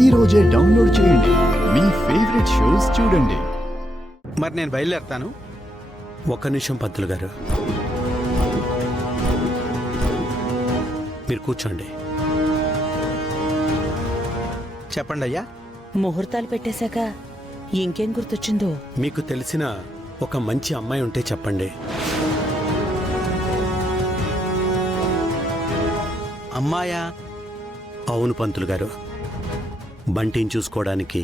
ఈ రోజే డౌన్లోడ్ చేయండి. మీ ఫేవరెట్ షోస్ చూడండి. మరి నేను బయలుదేరుతాను. ఒక్క నిమిషం పంతులు గారు, మీరు కూర్చోండి. చెప్పండి అయ్యా. ముహూర్తాలు పెట్టేశాక ఇంకేం గుర్తొచ్చిందో? మీకు తెలిసిన ఒక మంచి అమ్మాయి ఉంటే చెప్పండి. అమ్మాయా? అవును పంతులు గారు, బంటిని చూసుకోవడానికి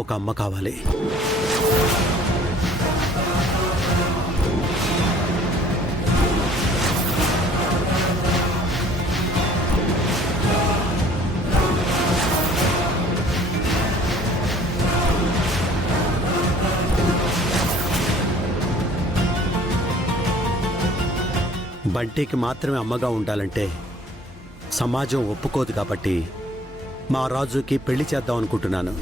ఒక అమ్మ కావాలి. బంటికి మాత్రమే అమ్మగా ఉండాలంటే సమాజం ఒప్పుకోదు. కాబట్టి మా రాజుకి పెళ్లి చేద్దాం అనుకుంటున్నాను.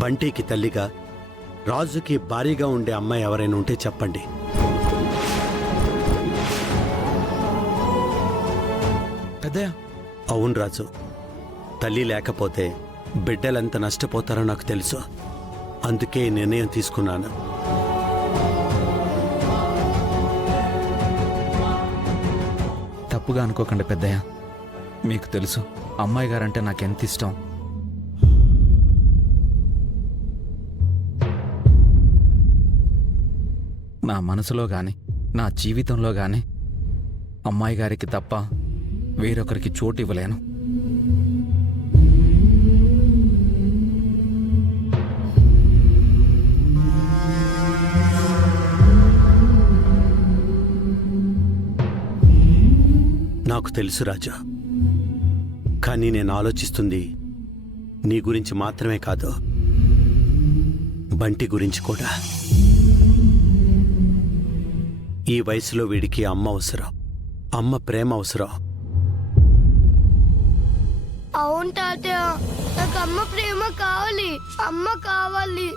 బంటికి తల్లిగా, రాజుకి భారీగా ఉండే అమ్మాయి ఎవరైనా ఉంటే చెప్పండి. పెద్దయ్య. అవును రాజు, తల్లి లేకపోతే బిడ్డలంత నష్టపోతారో నాకు తెలుసు. అందుకే నిర్ణయం తీసుకున్నాను. తప్పుగా అనుకోకండి పెద్దయ్య. మీకు తెలుసు అమ్మాయి గారంటే నాకెంత ఇష్టం. నా మనసులో గాని నా జీవితంలో గాని అమ్మాయి గారికి తప్ప వేరొకరికి చోటు ఇవ్వలేను. నాకు తెలుసు రాజా, కానీ నేను ఆలోచిస్తుంది నీ గురించి మాత్రమే కాదు, బంటి గురించి కూడా. ఈ వయసులో వీడికి అమ్మ అవసరం, అమ్మ ప్రేమ అవసరం. అవును తాతయ్య, నాకు అమ్మ ప్రేమ కావాలి, అమ్మ కావాలి.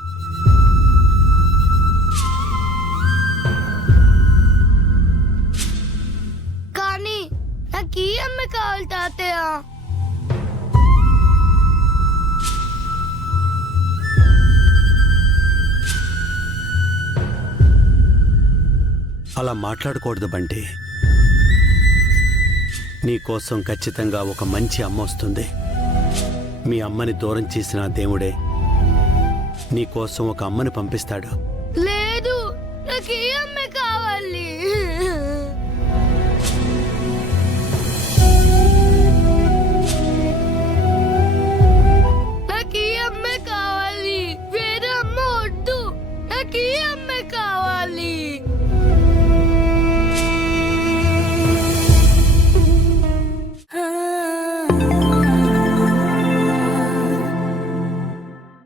కానీ నాకు ఈ అమ్మ కావాలి తాతయ్య. అలా మాట్లాడకూడదు బంటి. నీకోసం ఖచ్చితంగా ఒక మంచి అమ్మ వస్తుంది. మీ అమ్మని దూరం చేసిన దేవుడే నీకోసం ఒక అమ్మని పంపిస్తాడు. లేదు, నాకు ఈ అమ్మ కావాలి.